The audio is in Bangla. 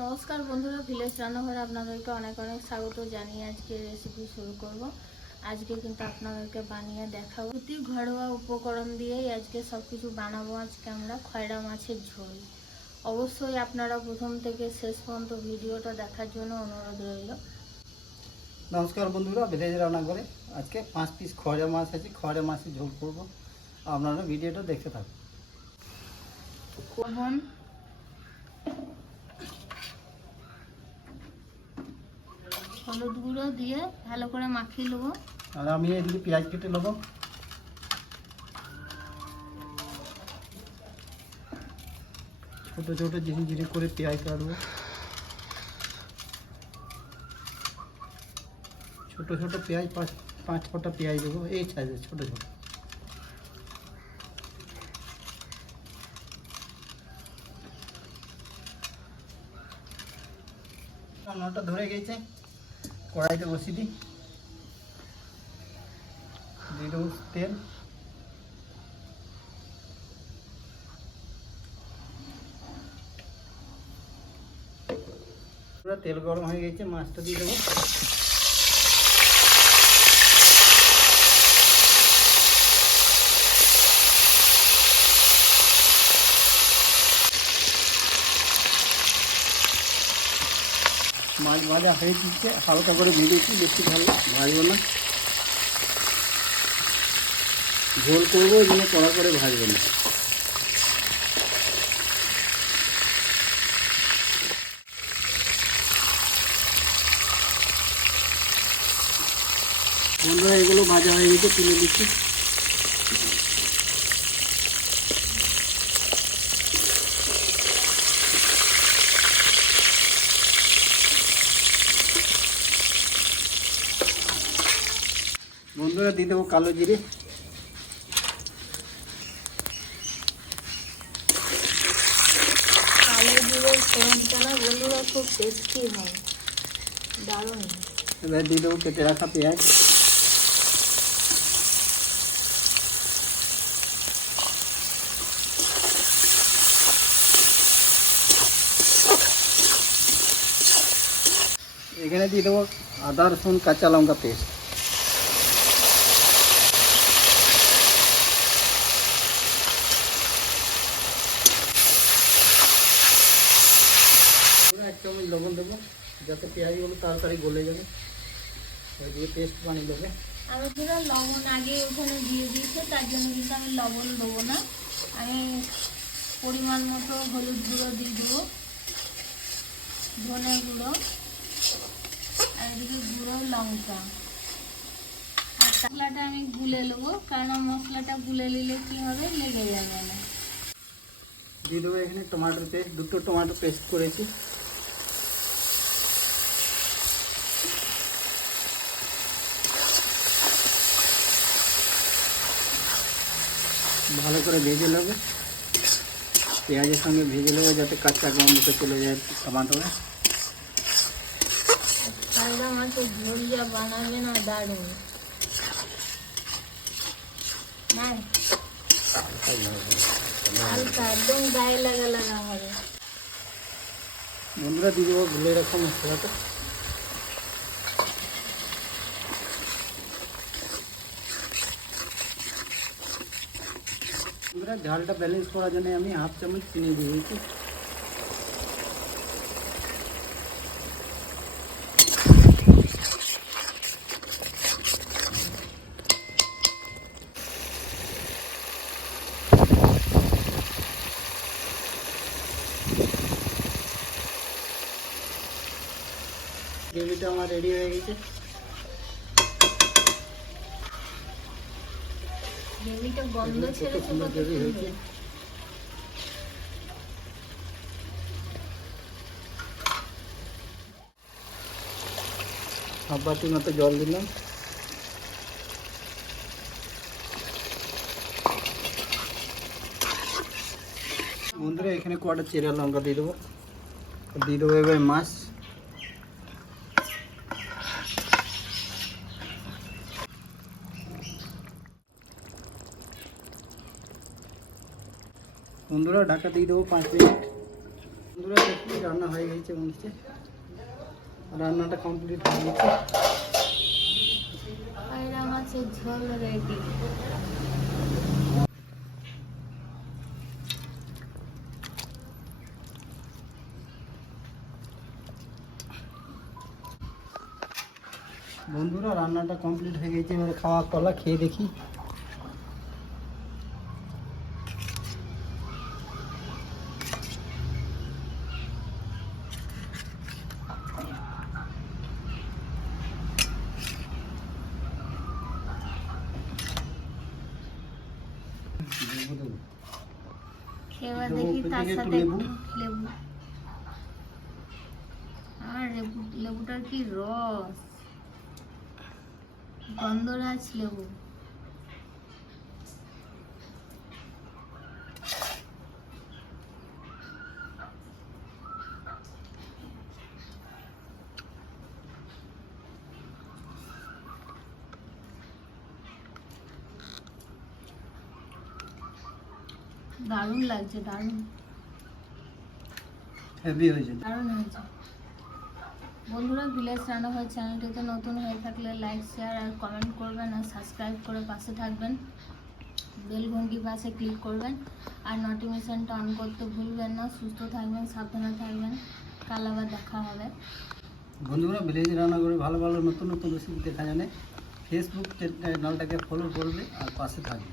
নমস্কার বন্ধুরা ভিলেজ রান্নাঘরে আপনাদেরকে অনেক অনেক স্বাগত জানিয়ে আজকে রেসিপি শুরু করব। আজকে কিন্তু আপনাদেরকে বানিয়ে দেখাবো। অতি ঘরোয়া উপকরণ দিয়েই আজকে সব কিছু বানাবো। আজকে আমরা খয়রা মাছের ঝোল। অবশ্যই আপনারা প্রথম থেকে শেষ পর্যন্ত ভিডিওটা দেখার জন্য অনুরোধ রইল। নমস্কার বন্ধুরা ভিলেজ রান্না করে আজকে পাঁচ পিস খয়রা মাছ আছে। খয়রা মাছের ঝোল করব। আপনারা ভিডিওটা দেখতে থাকুন। লবণ হলুদ গুঁড়ো দিয়ে ভালো করে মাখিয়ে নেব। আর আমি এদিকে পেঁয়াজ কেটে নেব। ছোটো ছোটো জিরে জিরে করে পেঁয়াজ কাটবো। ছোটো ছোটো পেঁয়াজ, পাঁচ পাঁচ ছটা পেঁয়াজ দেবো। এই সাইজের ছোটো ছোটো। রান্নাটা ধরে গেছে। কড়াইতে বসিয়ে দিই। দিয়ে দেবো তেল। পুরো তেল গরম হয়ে গেছে, মাছটা দিয়ে দেবো। মাছ ভাজা হয়ে দিচ্ছে হালকা করে ভেজেছি বেশি ভালো ভাজবো না। ঝোল করব এই জন্য কড়া করে ভাজবো না। বন্ধুরা, এগুলো ভাজা হয়ে গেছে তুলে দিচ্ছি। বন্ধুরা দিয়ে দেবো কালো জিরে। কালো জিরের ফোড়নটা না বন্ধুরা খুব টেস্টি হয়। দারুণ। এবার দিয়ে দেবো কেটে রাখা পেঁয়াজ। এখানে দিয়ে দেবো আদা রসুন কাঁচা লঙ্কা পেস্ট। চামচ লবণ দেবো। যাতে পেঁয়াজগুলো তাড়াতাড়ি গলে যাবে। ওই দিয়ে পেস্ট বানিয়ে দেবো। আমি পুরো লবণ আগে ওখানে দিয়ে দিয়েছে তার জন্য কিন্তু আমি লবণ দেবো না। আমি পরিমাণ মতো হলুদ গুঁড়ো দিয়ে দেবো। ধনে গুঁড়ো। আর এদিকে গুঁড়ো লঙ্কা। আর মশলাটা আমি গুলে নেব কারণ মশলাটা গুলে নিলে কি হবে লেগে যাবে না। দিয়ে দেবো এখানে টমেটোর পেস্ট দুটো টমেটো পেস্ট করেছি। ভালো করে ভেজে নেবে। পেঁয়াজের সঙ্গে ভেজে নেবে যাতে কাঁচা গন্ধটা চলে যায় টমাটোরে কায়দা মাছের ঝোল যা বানাবে না দারুণ। নাই। হালকা একদম গায়ে লাগা লাগা হবে। বন্ধুরা দিয়ে দেবো ভুলে রাখা মশলাটা। ঝালটা ব্যালেন্স করার জন্য আমি হাফ চামচ চিনি দিয়েছি গ্রেভিটা আমার রেডি হয়ে গেছে গ্রেভিটা গন্ধ ছেড়েছে কত সুন্দর। হাফ বাটির মতো জল দিলাম। বন্ধুরা এখানে কটা চেরা লঙ্কা দিয়ে দেবো। দিয়ে দেবো এবার মাছ। বন্ধুরা ঢাকা দিয়ে দেবো পাঁচ মিনিট। বন্ধুরা দেখি রান্না হয়ে গেছে মনে রান্নাটা কমপ্লিট হয়ে গেছে। বন্ধুরা রান্নাটা কমপ্লিট হয়ে গেছে। এবারে খাওয়া পালা খেয়ে দেখি। খেয়ে দেখি তার সাথে লেবু। লেবু। আর লেবু লেবুটার কি রস? গন্ধরাজ লেবু। দারুণ লাগছে দারুণ। হেভি হয়েছে দারুণ হয়েছে বন্ধুরা ভিলেজ রান্নাঘর চ্যানেলটিতে নতুন হয়ে থাকলে লাইক শেয়ার আর কমেন্ট করবেন আর সাবস্ক্রাইব করে পাশে থাকবেন। বেল ঘন্টি পাশে ক্লিক করবেন। আর নোটিফিকেশনটা অন করতে ভুলবেন না। সুস্থ থাকবেন সাবধানে থাকবেন। কাল আবার দেখা হবে। বন্ধুরা ভিলেজ রান্না করে ভালো ভালো নতুন নতুন রেসিপি দেখা জানে। ফেসবুক চ্যানেলটাকে ফলো করবে আর পাশে থাকবে।